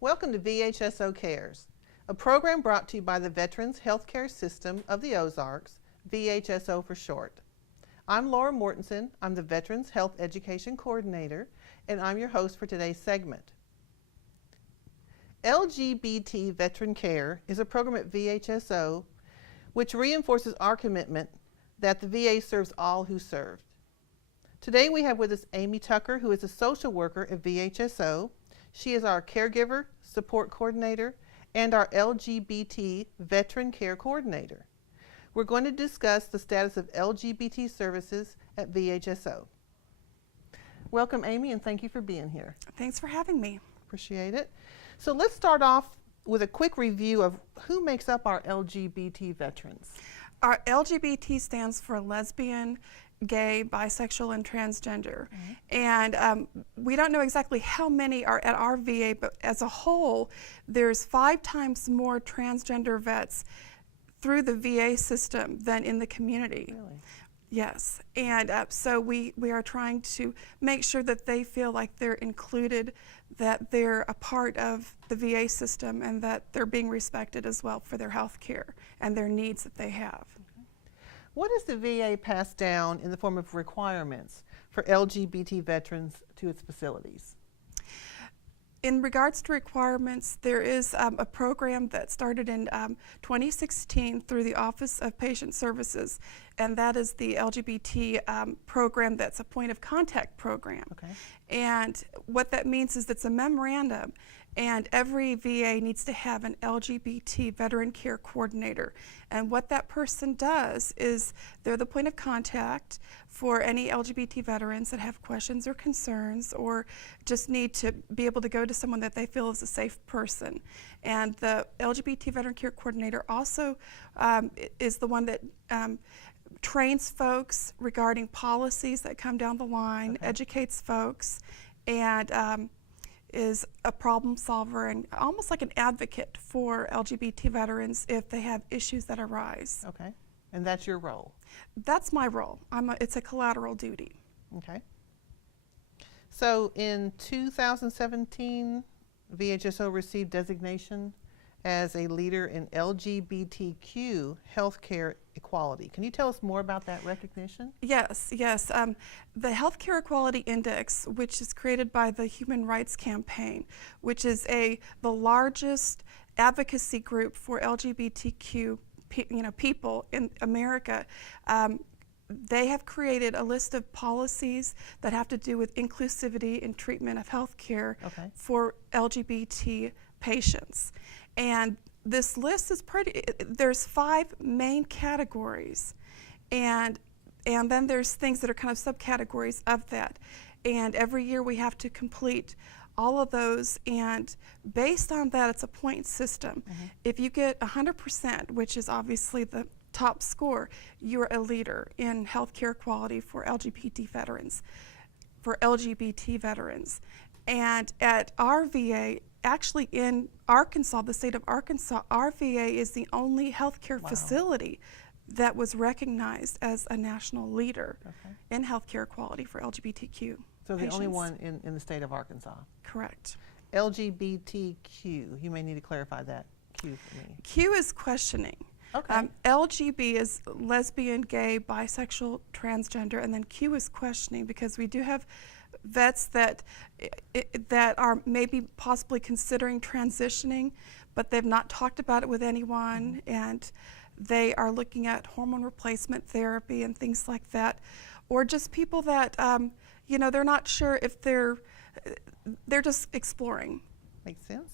Welcome to VHSO Cares, a program brought to you by the Veterans Healthcare System of the Ozarks, VHSO for short. I'm Laura Mortensen. I'm the Veterans Health Education Coordinator, and I'm your host for today's segment. LGBT Veteran Care is a program at VHSO which reinforces our commitment that the VA serves all who serve. Today we have with us Amy Tucker, who is a social worker at VHSO. She is our Caregiver Support Coordinator and our LGBT Veteran Care Coordinator. We're going to discuss the status of LGBT services at VHSO. Welcome, Amy, and thank you for being here. Thanks for having me. Appreciate it. So let's start off with a quick review of who makes up our LGBT veterans. Our LGBT stands for lesbian, gay, bisexual, and transgender. And we don't know exactly how many are at our VA, but as a whole, there's 5 times more transgender vets through the VA system than in the community. Really? Yes, and so we are trying to make sure that they feel like they're included, that they're a part of the VA system, and that they're being respected as well for their health care and their needs that they have. What does the VA pass down in the form of requirements for LGBT veterans to its facilities? In regards to requirements, there is a program that started in 2016 through the Office of Patient Services, and that is the LGBT program. That's a point of contact program. Okay. And what that means is it's a memorandum, and every VA needs to have an LGBT Veteran Care Coordinator. And what that person does is they're the point of contact for any LGBT veterans that have questions or concerns or just need to be able to go to someone that they feel is a safe person. And the LGBT Veteran Care Coordinator also is the one that trains folks regarding policies that come down the line, okay, educates folks, and is a problem solver and almost like an advocate for LGBT veterans if they have issues that arise. Okay, and that's your role? That's my role. It's a collateral duty. Okay. So in 2017, VHSO received designation as a leader in LGBTQ healthcare equality. Can you tell us more about that recognition? Yes. The Healthcare Equality Index, which is created by the Human Rights Campaign, which is the largest advocacy group for LGBTQ people in America. They have created a list of policies that have to do with inclusivity and treatment of healthcare for LGBT patients. And this list is there's 5 main categories, and then there's things that are kind of subcategories of that. And every year we have to complete all of those, and based on that, it's a point system. If you get 100%, which is obviously the top score, you're a leader in healthcare quality for LGBT veterans, And at our VA, actually in Arkansas, the state of Arkansas, our VA is the only healthcare facility that was recognized as a national leader in healthcare quality for LGBTQ So the patients. only one in the state of Arkansas? Correct. LGBTQ, you may need to clarify that Q for me. Q is questioning. Okay. LGB is lesbian, gay, bisexual, transgender, and then Q is questioning, because we do have vets that are maybe possibly considering transitioning, but they've not talked about it with anyone, and they are looking at hormone replacement therapy and things like that, or just people that they're not sure if they're just exploring. Makes sense.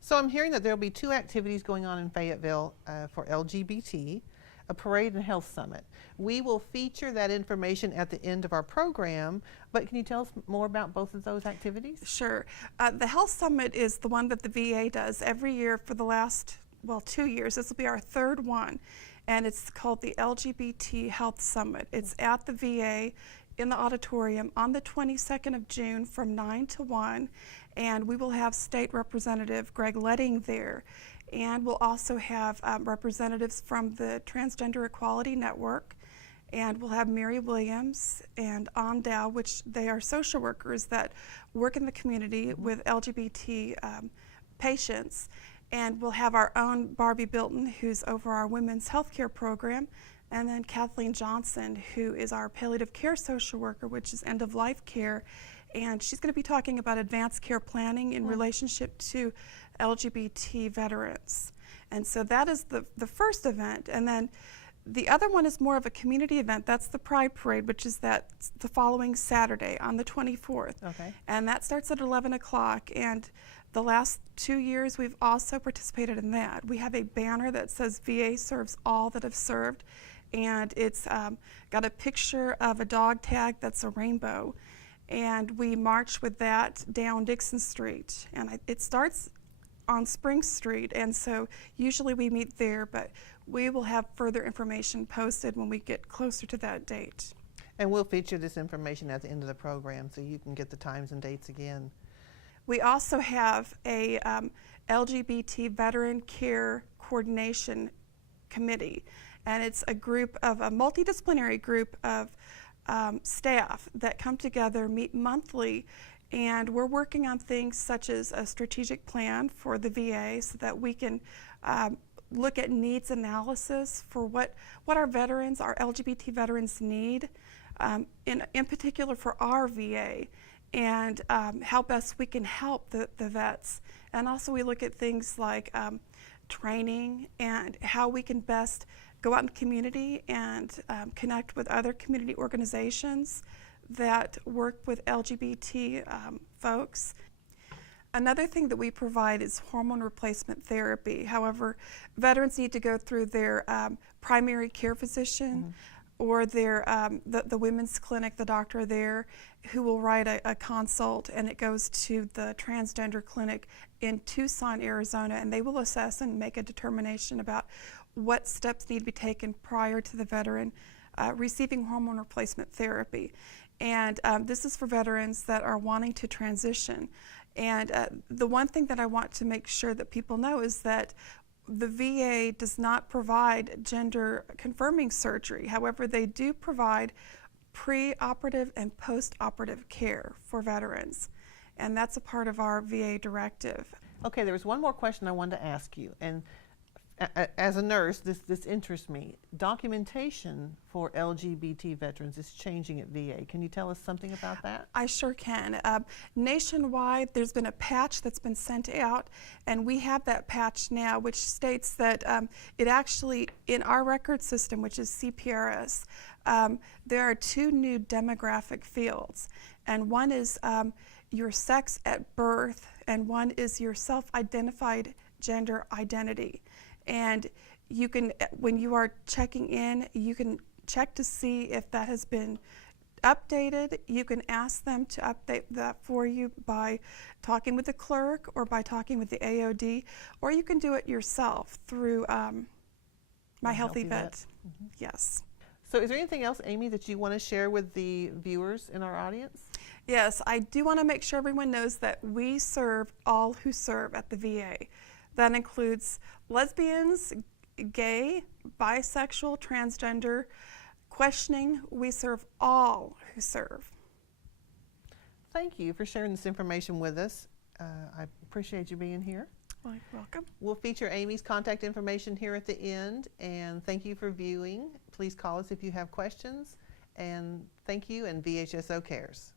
So I'm hearing that there will be 2 activities going on in Fayetteville for LGBT, a parade and health summit. We will feature that information at the end of our program, but can you tell us more about both of those activities? Sure. The health summit is the one that the VA does every year for the last, 2 years. This will be our 3rd one, and it's called the LGBT Health Summit. It's at the VA in the auditorium on the 22nd of June from 9 to 1, and we will have State Representative Greg Letting there. And we'll also have representatives from the Transgender Equality Network And we'll have Mary Williams and Dow, which they are social workers that work in the community with LGBT patients. And we'll have our own Barbie Bilton, who's over our women's health care program, and then Kathleen Johnson, who is our palliative care social worker, which is end-of-life care. And she's going to be talking about advanced care planning in relationship to LGBT veterans. And so that is the first event. And then the other one is more of a community event. That's the Pride Parade, which is the following Saturday on the 24th. Okay. And that starts at 11 o'clock. And the last 2 years, we've also participated in that. We have a banner that says VA serves all that have served. And it's got a picture of a dog tag that's a rainbow. And we march with that down Dixon Street. And it starts on Spring Street, and so usually we meet there, but we will have further information posted when we get closer to that date. And we'll feature this information at the end of the program so you can get the times and dates again. We also have a LGBT Veteran Care Coordination Committee, and it's a multidisciplinary group of staff that come together, meet monthly, and we're working on things such as a strategic plan for the VA so that we can look at needs analysis for what our veterans, our LGBT veterans need, in particular for our VA, and how best we can help the vets. And also we look at things like training and how we can best go out in the community and connect with other community organizations that work with LGBT folks. Another thing that we provide is hormone replacement therapy. However, veterans need to go through their primary care physician or their the women's clinic, the doctor there, who will write a consult, and it goes to the Transgender clinic in Tucson, Arizona, and they will assess and make a determination about what steps need to be taken prior to the veteran receiving hormone replacement therapy. And this is for veterans that are wanting to transition. And the one thing that I want to make sure that people know is that the VA does not provide gender confirming surgery. However, they do provide pre-operative and post-operative care for veterans. And that's a part of our VA directive. Okay, there was one more question I wanted to ask you. And as a nurse, this interests me. Documentation for LGBT veterans is changing at VA. Can you tell us something about that? I sure can. Nationwide, there's been a patch that's been sent out, and we have that patch now, which states that it actually, in our record system, which is CPRS, there are 2 new demographic fields, and one is your sex at birth, and one is your self-identified gender identity. And you can, when you are checking in, you can check to see if that has been updated. You can ask them to update that for you by talking with the clerk or by talking with the AOD, or you can do it yourself through My Healthy Vet. Yes. So is there anything else, Amy, that you want to share with the viewers in our audience? Yes, I do want to make sure everyone knows that we serve all who serve at the VA. That includes lesbians, gay, bisexual, transgender, questioning. We serve all who serve. Thank you for sharing this information with us. I appreciate you being here. Well, you're welcome. We'll feature Amy's contact information here at the end, and thank you for viewing. Please call us if you have questions, and thank you, and VHSO cares.